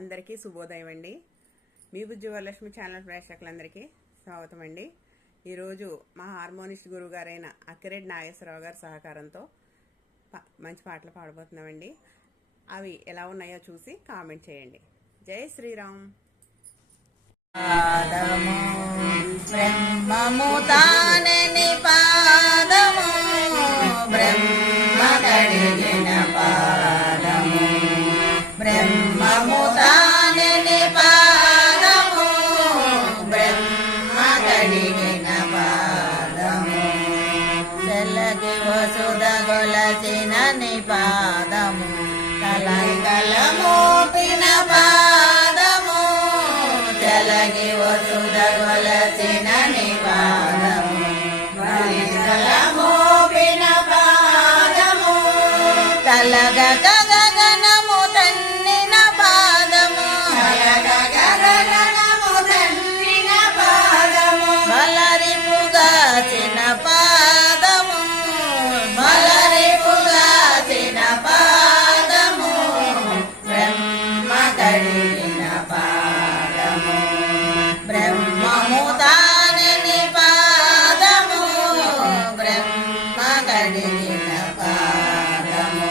అందరికీ శుభోదయం అండి. మీ ఉజ్వలక్ష్మి ఛానల్ ప్రేక్షకులందరికీ స్వాగతం అండి. ఈరోజు మా హార్మోనిస్ట్ గురువు గారైన అక్కిరెడ్డి నాగేశ్వరరావు గారి సహకారంతో మంచి పాటలు పాడబోతున్నామండి. అవి ఎలా ఉన్నాయో చూసి కామెంట్ చేయండి. జై శ్రీరామ్. బ్రహ్మము తానని పాదము, బ్రహ్మ కడిగిన పాదము, బ్రహ్మము తానని పాదము, బ్రహ్మ కడిగిన పాదము, తెల్లగి వసుద గొలచిన పాదము, కలంకల మోపిన పాదము, తెల్లగి వసుద గొలచిన పాదము, కలంకల మోపిన పాదము, తలగక గగనము తన్నిన పాదము, తలగక గగనము తన్నిన పాదము, బలరిపుగాచిన పాదము, బలరిపుగాచిన పాదము, బ్రహ్మ కడిగిన పాదము, బ్రహ్మము తానని పాదము, బ్రహ్మ కడిగిన పాదము,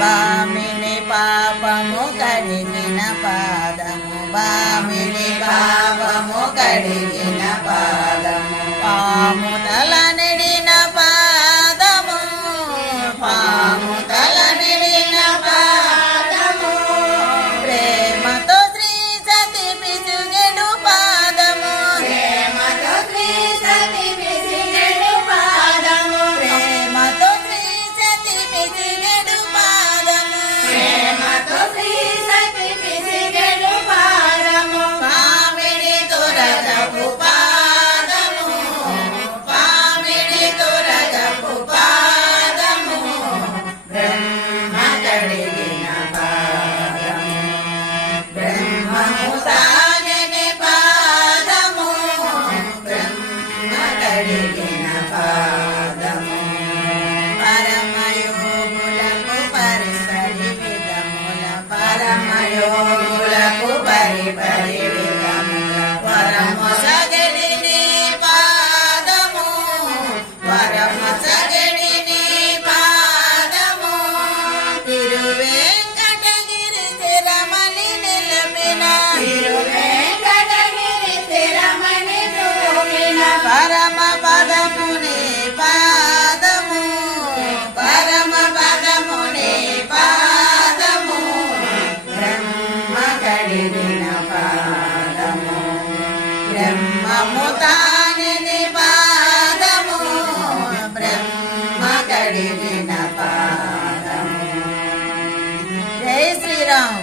బామిని పాపము కడిగిన పాదము, బామిని పాపము కడిగిన పాదము, పాము తల నిడిన పాదము, పాము తల నిడిన పాదము, ప్రేమతో శ్రీ సతి పిసుగెడు పాదము, ప్రేమతో శ్రీ సతి పిసుగెడు పాదము, ప్రేమతో శ్రీ సతి పిసుగెడు పాదము, ప్రేమతో శ్రీ సతి పిసుగెడు పాదము, పామిడి తొరగపు పాదము, పామిడి తొరగపు పాదము, బ్రహ్మ కడిగిన పాదము, బ్రహ్మము తానని పాదము, బ్రహ్మ కడిగిన పాదము, పరమయోగులకు పరిపరి విధముల, పరమయోగులకు పరిపరి విధముల, వరమొసగడిని పాదము, వరమొసగడిని పాదము, తిరువేంకటగిరి స్థిరమని నిలిపిన, తిరువేంకటగిరి స్థిరమని నిలిపిన, పరమ పదముని పాదము, పరమ పదముని పాదము, బ్రహ్మ కడిగిన పాదము, బ్రహ్మము తానని పాదము, బ్రహ్మ కడిగిన పాదము. జై శ్రీరామ్.